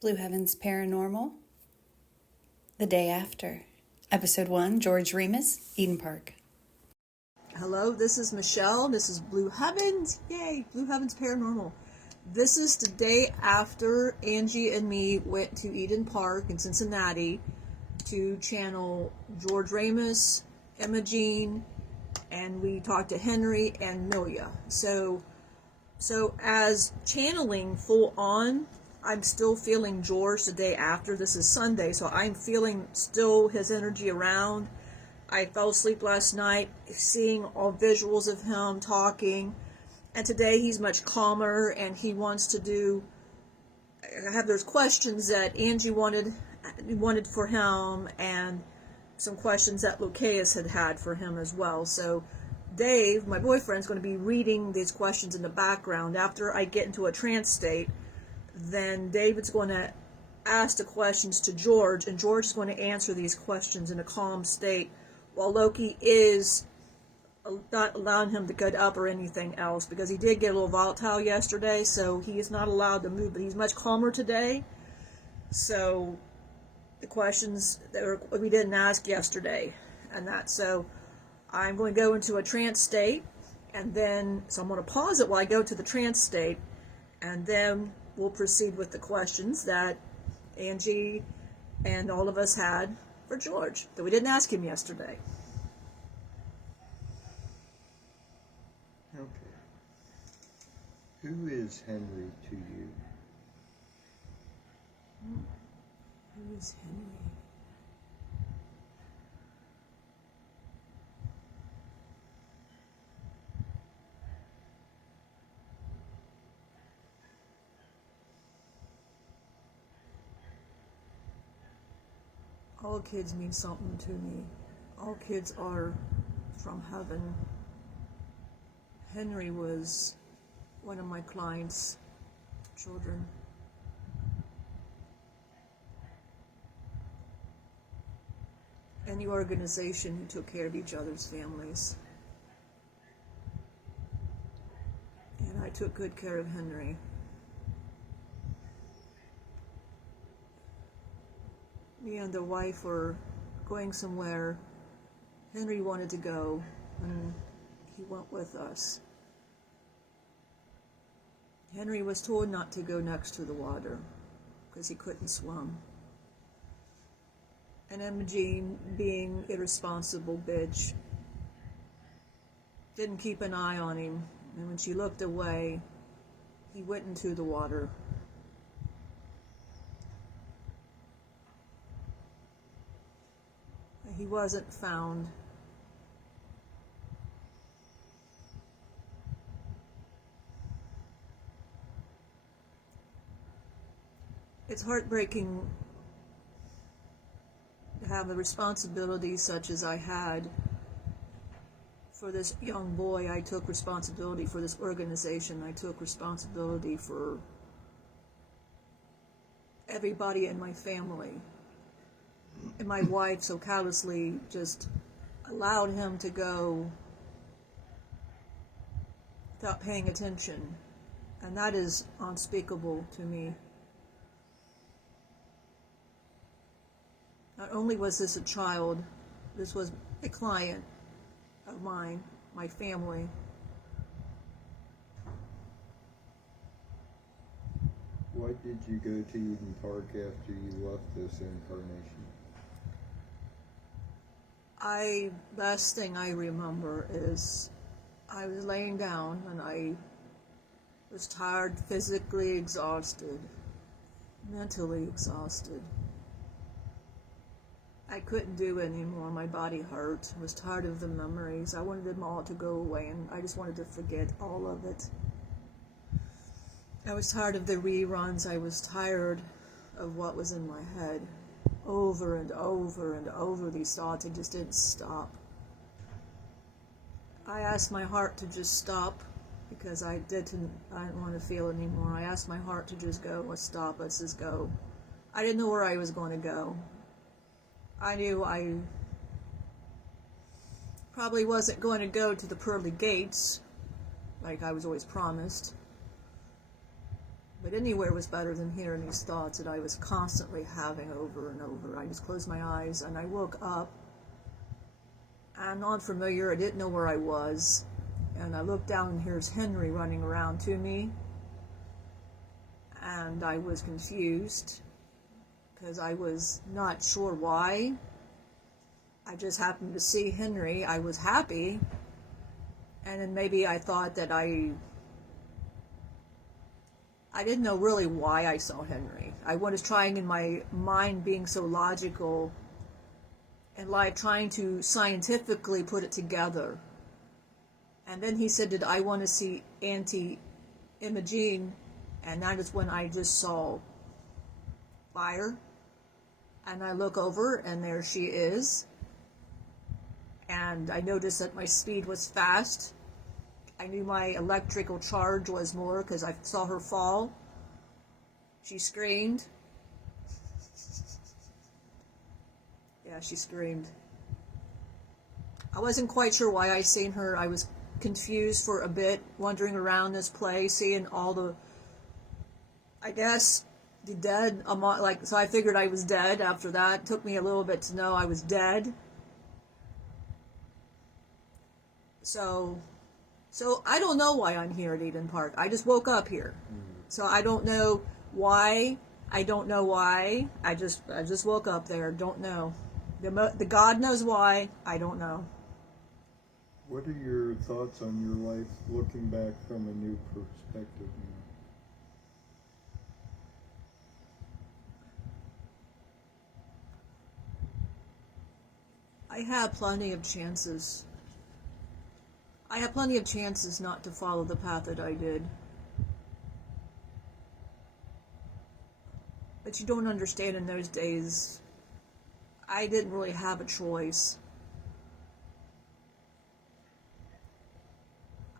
Blue Heavens Paranormal, The Day After, Episode 1, George Remus, Eden Park. Hello, this is Michelle. This is Blue Heavens. Yay, Blue Heavens Paranormal. This is the day after Angie and me went to Eden Park in Cincinnati to channel George Remus, Imogene, and we talked to Henry and Milia. So as channeling full on, I'm still feeling George the day after. This is Sunday, so I'm feeling still his energy around. I fell asleep last night seeing all visuals of him talking, and today he's much calmer and he wants to have those questions that Angie wanted for him, and some questions that Lucaeus had for him as well. So Dave, my boyfriend, is going to be reading these questions in the background. After I get into a trance state, then David's going to ask the questions to George, and George is going to answer these questions in a calm state, while Loki is not allowing him to get up or anything else, because he did get a little volatile yesterday, so he is not allowed to move, but he's much calmer today. So the questions that we didn't ask yesterday, and that, so I'm going to go into a trance state, and then, so I'm going to pause it while I go to the trance state, and then we'll proceed with the questions that Angie and all of us had for George that we didn't ask him yesterday. Okay. Who is Henry to you? Who is Henry? All kids mean something to me. All kids are from heaven. Henry was one of my clients' children. Any organization who took care of each other's families. And I took good care of Henry. Me and the wife were going somewhere. Henry wanted to go, and he went with us. Henry was told not to go next to the water because he couldn't swim. And Imogene, being irresponsible bitch, didn't keep an eye on him, and when she looked away, he went into the water. He wasn't found. It's heartbreaking to have a responsibility such as I had for this young boy. I took responsibility for this organization. I took responsibility for everybody in my family. And my wife so callously just allowed him to go without paying attention. And that is unspeakable to me. Not only was this a child, this was a client of mine, my family. Why did you go to Eden Park after you left this incarnation? Last thing I remember is I was laying down and I was tired, physically exhausted, mentally exhausted. I couldn't do it anymore. My body hurt. I was tired of the memories. I wanted them all to go away, and I just wanted to forget all of it. I was tired of the reruns. I was tired of what was in my head. Over and over and over, these thoughts, they just didn't stop. I asked my heart to just stop because I didn't want to feel anymore. I asked my heart to just go, let's stop, let's just go. I didn't know where I was going to go. I knew I probably wasn't going to go to the pearly gates like I was always promised. But anywhere was better than hearing these thoughts that I was constantly having over and over. I just closed my eyes and I woke up. I'm not familiar. I didn't know where I was. And I looked down and here's Henry running around to me. And I was confused because I was not sure why. I just happened to see Henry. I was happy. And then maybe I thought that I didn't know really why I saw Henry. I was trying in my mind being so logical and like trying to scientifically put it together. And then he said, did I want to see Auntie Imogene? And that is when I just saw fire. And I look over and there she is. And I noticed that my speed was fast. I knew my electrical charge was more because I saw her fall. She screamed. Yeah, she screamed. I wasn't quite sure why I seen her. I was confused for a bit, wandering around this place, seeing all the, I guess, the dead. So I figured I was dead after that. It took me a little bit to know I was dead. So I don't know why I'm here at Eden Park. I just woke up here. So I don't know why. I don't know why. I just woke up there. Don't know. The God knows why. I don't know. What are your thoughts on your life looking back from a new perspective now? I had plenty of chances. I had plenty of chances not to follow the path that I did. But you don't understand, in those days, I didn't really have a choice.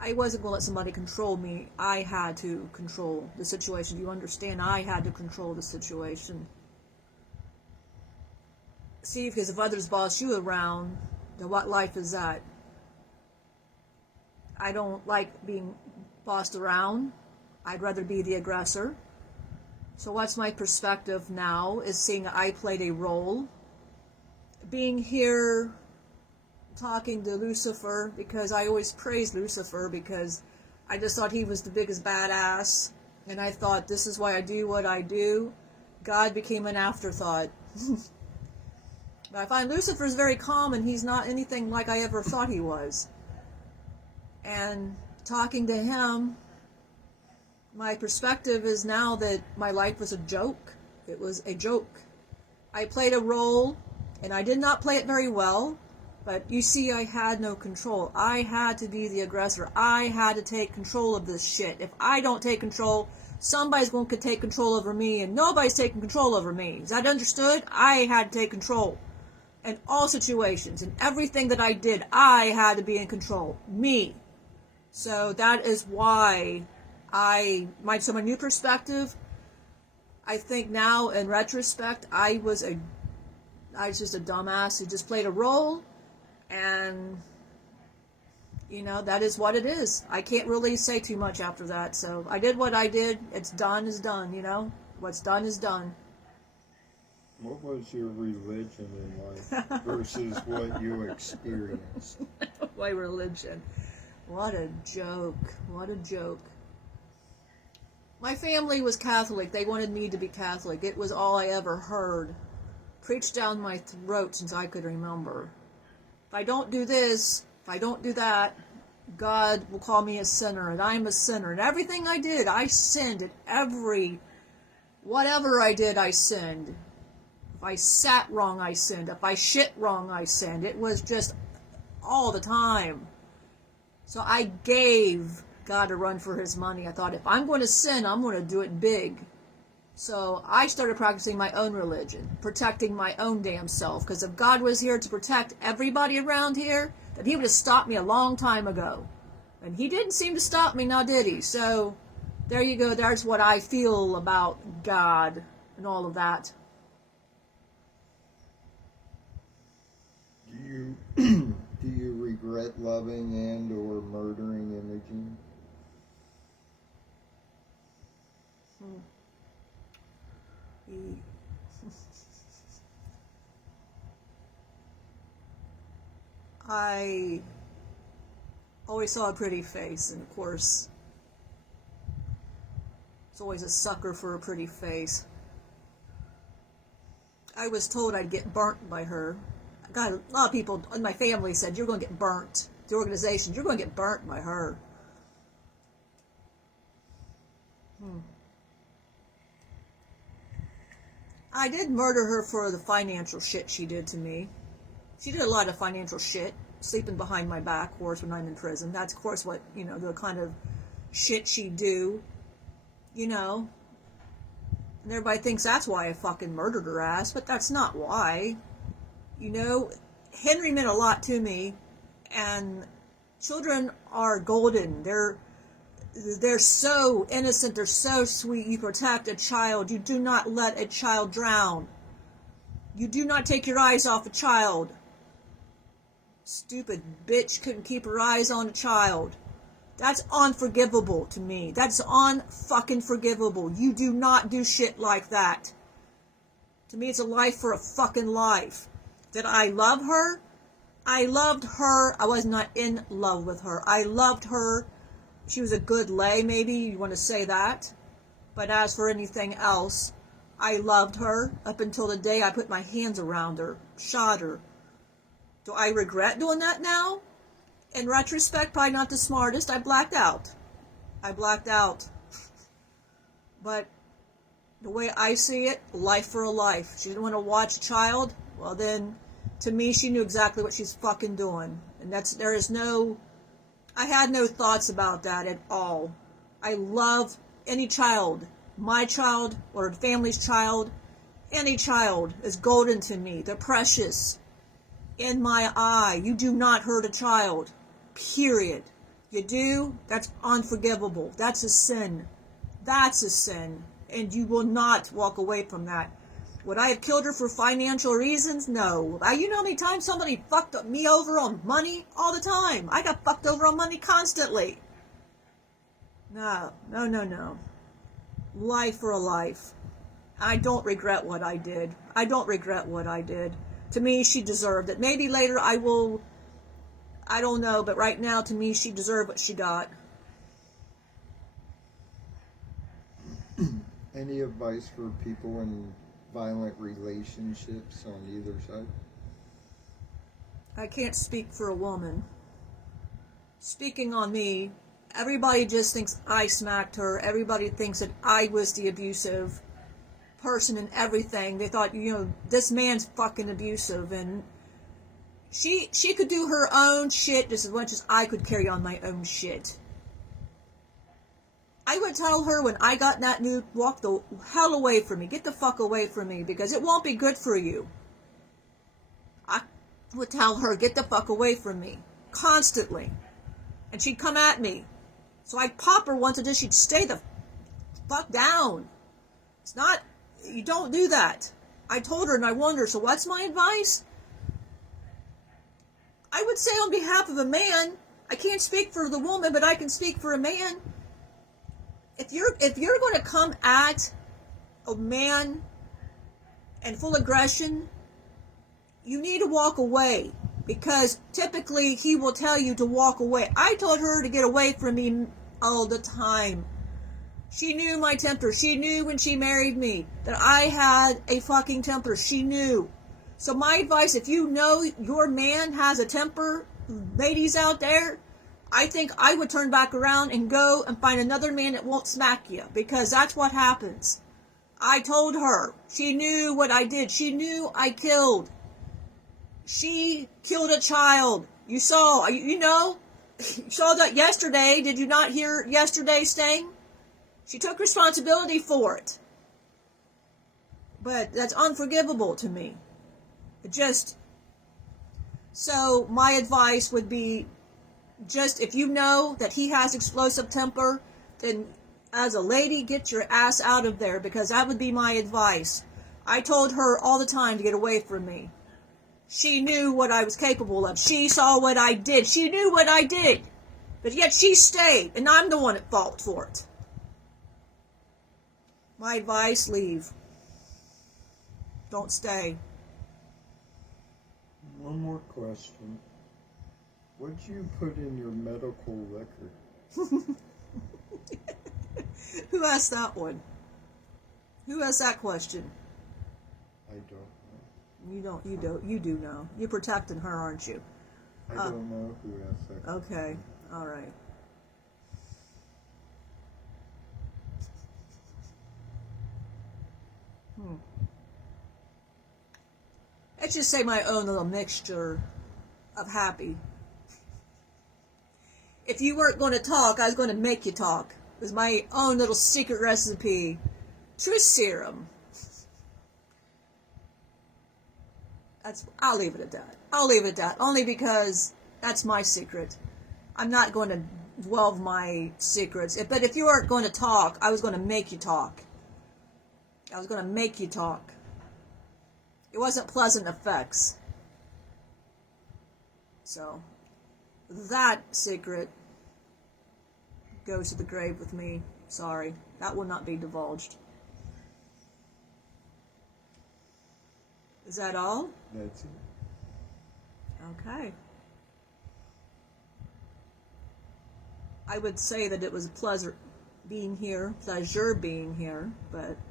I wasn't going to let somebody control me. I had to control the situation. You understand? I had to control the situation. See, because if others boss you around, then what life is that? I don't like being bossed around. I'd rather be the aggressor. So what's my perspective now is seeing I played a role. Being here, talking to Lucifer, because I always praised Lucifer because I just thought he was the biggest badass. And I thought, this is why I do what I do. God became an afterthought. But I find Lucifer's very calm and he's not anything like I ever thought he was. And talking to him, my perspective is now that my life was a joke. It was a joke. I played a role, and I did not play it very well, but you see, I had no control. I had to be the aggressor. I had to take control of this shit. If I don't take control, somebody's going to take control over me, and nobody's taking control over me. Is that understood? I had to take control. In all situations, in everything that I did, I had to be in control. Me. So that is why my new perspective, I think now in retrospect, I was just a dumbass who just played a role, and that is what it is. I can't really say too much after that. So I did what I did. It's done is done, What's done is done. What was your religion in life versus what you experienced? My religion. What a joke. What a joke. My family was Catholic. They wanted me to be Catholic. It was all I ever heard. Preached down my throat since I could remember. If I don't do this, if I don't do that, God will call me a sinner, and I'm a sinner. And everything I did, I sinned. Whatever I did, I sinned. If I sat wrong, I sinned. If I shit wrong, I sinned. It was just all the time. So I gave God a run for his money. I thought, if I'm going to sin, I'm going to do it big. So I started practicing my own religion, protecting my own damn self. Because if God was here to protect everybody around here, then he would have stopped me a long time ago. And he didn't seem to stop me, now did he? So there you go. There's what I feel about God and all of that. Do you regret loving and or murdering Imogene? He I always saw a pretty face, and of course, it's always a sucker for a pretty face. I was told I'd get burnt by her. God, a lot of people in my family said, you're going to get burnt. The organization, you're going to get burnt by her. I did murder her for the financial shit she did to me. She did a lot of financial shit, sleeping behind my back, of course, when I'm in prison. That's, of course, what, the kind of shit she do, And everybody thinks that's why I fucking murdered her ass, but that's not why. Henry meant a lot to me, and children are golden. They're so innocent, they're so sweet. You protect a child. You do not let a child drown. You do not take your eyes off a child. Stupid bitch couldn't keep her eyes on a child. That's unforgivable to me. That's unfucking forgivable. You do not do shit like that. To me, it's a life for a fucking life. Did I love her? I loved her. I was not in love with her. I loved her. She was a good lay, maybe you want to say that. But as for anything else, I loved her up until the day I put my hands around her, shot her. Do I regret doing that now? In retrospect, probably not the smartest. I blacked out. But the way I see it, life for a life. She didn't want to watch a child. Well then, to me, she knew exactly what she's fucking doing. And I had no thoughts about that at all. I love any child. My child, or the family's child. Any child is golden to me. They're precious. In my eye, you do not hurt a child. Period. You do, that's unforgivable. That's a sin. That's a sin. And you will not walk away from that. Would I have killed her for financial reasons? No. You know how many times somebody fucked me over on money? All the time. I got fucked over on money constantly. No. Life for a life. I don't regret what I did. To me, she deserved it. Maybe later I don't know, but right now, to me, she deserved what she got. Any advice for people in violent relationships on either side? I can't speak for a woman. Speaking on me, everybody just thinks I smacked her. Everybody thinks that I was the abusive person and everything. They thought, this man's fucking abusive, and she could do her own shit just as much as I could carry on my own shit. I would tell her when I got in that nude, walk the hell away from me. Get the fuck away from me, because it won't be good for you. I would tell her, get the fuck away from me. Constantly. And she'd come at me. So I'd pop her once until she'd stay the fuck down. It's not, you don't do that. I told her and I warned her, so what's my advice? I would say on behalf of a man, I can't speak for the woman, but I can speak for a man. If you're going to come at a man in full aggression, you need to walk away, because typically he will tell you to walk away. I told her to get away from me all the time. She knew my temper. She knew when she married me that I had a fucking temper. She knew. So my advice, if you know your man has a temper, ladies out there, I think I would turn back around and go and find another man that won't smack you, because that's what happens. I told her. She knew what I did. She knew I killed. She killed a child. You saw, you saw that yesterday. Did you not hear yesterday's thing? She took responsibility for it. But that's unforgivable to me. So my advice would be, just if you know that he has explosive temper, then as a lady, get your ass out of there, because that would be my advice. I told her all the time to get away from me. She knew what I was capable of. She saw what I did. She knew what I did. But yet she stayed, and I'm the one at fault for it. My advice, leave. Don't stay. One more question. What'd you put in your medical record? Who asked that one? Who asked that question? I don't know. You do know. You're protecting her, aren't you? I don't know who asked that question. Okay. All right. Let's just say my own little mixture of happy. If you weren't going to talk, I was going to make you talk. It was my own little secret recipe. Truth serum. I'll leave it at that. I'll leave it at that. Only because that's my secret. I'm not going to delve my secrets. But if you weren't going to talk, I was going to make you talk. I was going to make you talk. It wasn't pleasant effects. So, that secret goes to the grave with me. Sorry. That will not be divulged. Is that all? That's it. Okay. I would say that it was a pleasure being here, but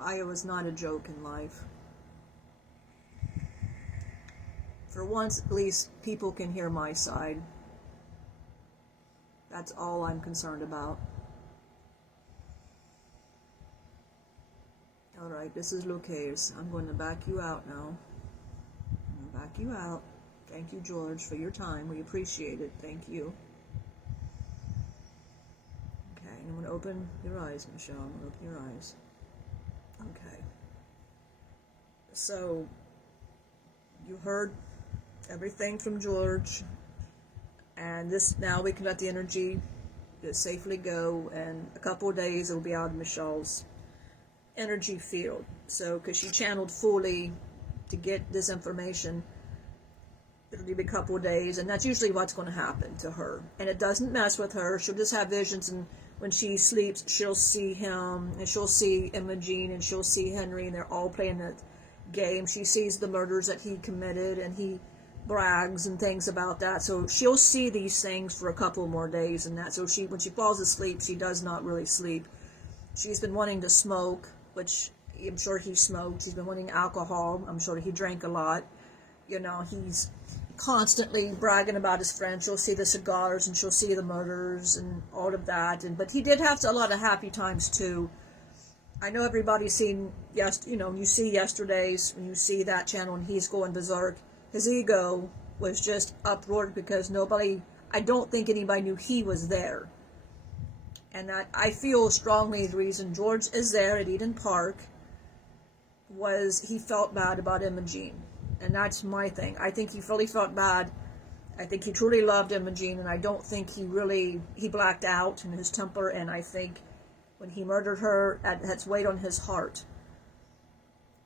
I was not a joke in life. For once, at least, people can hear my side. That's all I'm concerned about. Alright, this is Lucas. I'm going to back you out now. I'm going to back you out. Thank you, George, for your time. We appreciate it. Thank you. Okay, I'm going to open your eyes, Michelle. I'm going to open your eyes. Okay. So, you heard everything from George, and now we can let the energy safely go, and a couple of days it'll be out of Michelle's energy field. So, because she channeled fully to get this information, it'll be a couple of days, and that's usually what's going to happen to her. And it doesn't mess with her. She'll just have visions, and when she sleeps, she'll see him, and she'll see Imogene, and she'll see Henry, and they're all playing that game. She sees the murders that he committed, and he brags and things about that. So she'll see these things for a couple more days, and that. So when she falls asleep, she does not really sleep. She's been wanting to smoke, which I'm sure he smoked. He's been wanting alcohol. I'm sure he drank a lot. You know, he's constantly bragging about his friends. She'll see the cigars, and she'll see the murders and all of that. But he did have a lot of happy times too. I know everybody's seen, you see yesterday's, when you see that channel and he's going berserk. His ego was just uproared because I don't think anybody knew he was there. And that I feel strongly the reason George is there at Eden Park was he felt bad about Imogene. And that's my thing. I think he really felt bad. I think he truly loved Imogene, and I don't think he blacked out in his temper, and I think when he murdered her, that's weighed on his heart.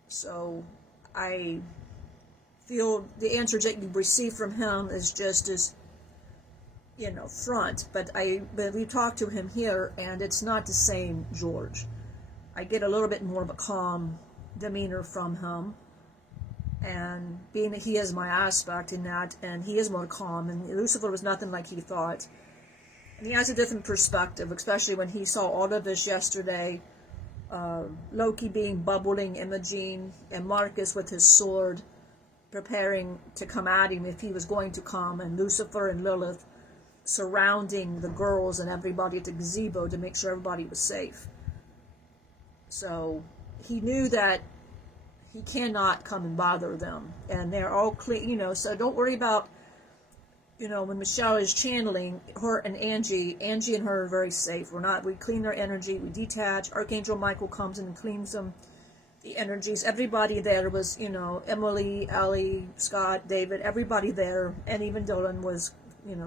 So I feel the answers that you receive from him is just as, front. But we talked to him here, and it's not the same George. I get a little bit more of a calm demeanor from him. And being that he is my aspect in that, and he is more calm, and Lucifer was nothing like he thought. And he has a different perspective, especially when he saw all of this yesterday. Loki bubbling Imogene, and Marcus with his sword, preparing to come at him if he was going to come, and Lucifer and Lilith surrounding the girls and everybody at the gazebo to make sure everybody was safe. So he knew that he cannot come and bother them, and they're all clean, so don't worry about, when Michelle is channeling her and Angie and her are very safe. We clean their energy, we detach. Archangel Michael comes in and cleans them, the energies. Everybody there was, Emily, Ellie, Scott, David, everybody there, and even Dylan was,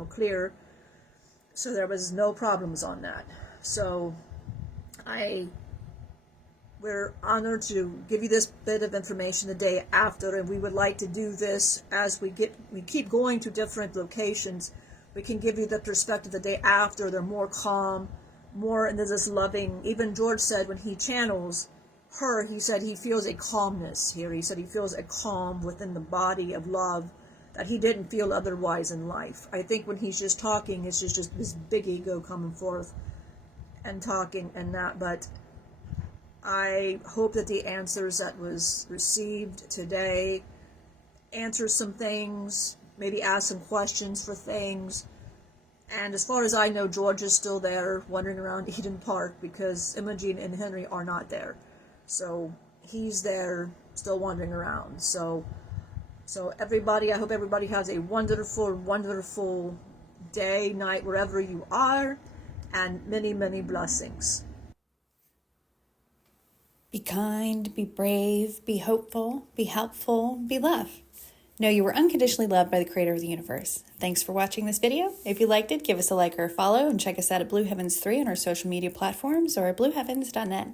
clear. So there was no problems on that. So I we're honored to give you this bit of information the day after, and we would like to do this as we keep going to different locations. We can give you the perspective the day after. They're more calm, more into this loving. Even George said when he channels her, he said he feels a calmness here. He said he feels a calm within the body of love that he didn't feel otherwise in life. I think when he's just talking, it's just this big ego coming forth and talking and that. But I hope that the answers that was received today answer some things, maybe ask some questions for things. And as far as I know, George is still there wandering around Eden Park because Imogene and Henry are not there. So he's there still wandering around. So everybody, I hope everybody has a wonderful, wonderful day, night, wherever you are, and many, many blessings. Be kind, be brave, be hopeful, be helpful, be love. Know you were unconditionally loved by the creator of the universe. Thanks for watching this video. If you liked it, give us a like or a follow, and check us out at Blue Heavens 3 on our social media platforms or at blueheavens.net.